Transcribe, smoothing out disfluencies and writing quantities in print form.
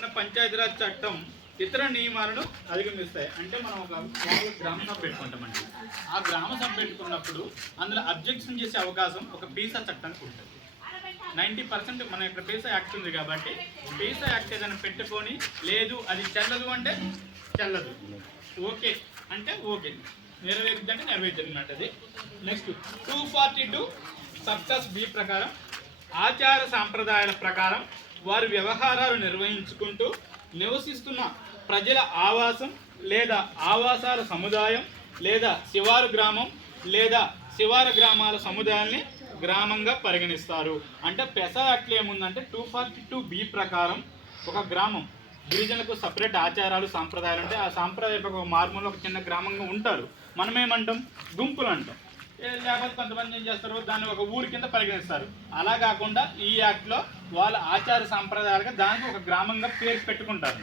మన పంచాయతీరాజ్ చట్టం ఇతర నియమాలను అధిగమిస్తాయి. అంటే మనం ఒక గ్రామ సభ పెట్టుకుంటామండి. ఆ గ్రామ సభ పెట్టుకున్నప్పుడు అందులో అబ్జెక్షన్ చేసే అవకాశం ఒక పీసా చట్టానికి ఉంటుంది. 90% మన ఇక్కడ పీసా యాక్ట్ ఉంది కాబట్టి పీసా యాక్ట్ ఏదైనా పెట్టుకొని లేదు అది చెల్లదు అంటే చెల్లదు, ఓకే అంటే ఓకే, నెరవేరుద్ది అంటే నెరవేరుద్ది అన్నమాట. అది నెక్స్ట్ 242 సబ్క్లాస్ బి ప్రకారం ఆచార సాంప్రదాయాల ప్రకారం వారి వ్యవహారాలు నిర్వహించుకుంటూ నివసిస్తున్న ప్రజల ఆవాసం లేదా ఆవాసాల సముదాయం లేదా శివారు గ్రామం లేదా శివార గ్రామాల సముదాయాల్ని గ్రామంగా పరిగణిస్తారు. అంటే పెసా యాక్ట్లో ఏముందంటే 242B ప్రకారం ఒక గ్రామం గిరిజనులకు సపరేట్ ఆచారాలు సాంప్రదాయాలు అంటే ఆ సాంప్రదాయ ఒక మార్మూల ఒక చిన్న గ్రామంగా ఉంటారు. మనం ఏమంటాం గుంపులు అంటాం. లేకపోతే కొంతమంది ఏం చేస్తారు దాన్ని ఒక ఊరి కింద పరిగణిస్తారు. అలా కాకుండా ఈ యాక్ట్లో వాళ్ళ ఆచార సాంప్రదాయాలుగా దానికి ఒక గ్రామంగా పేరు పెట్టుకుంటారు.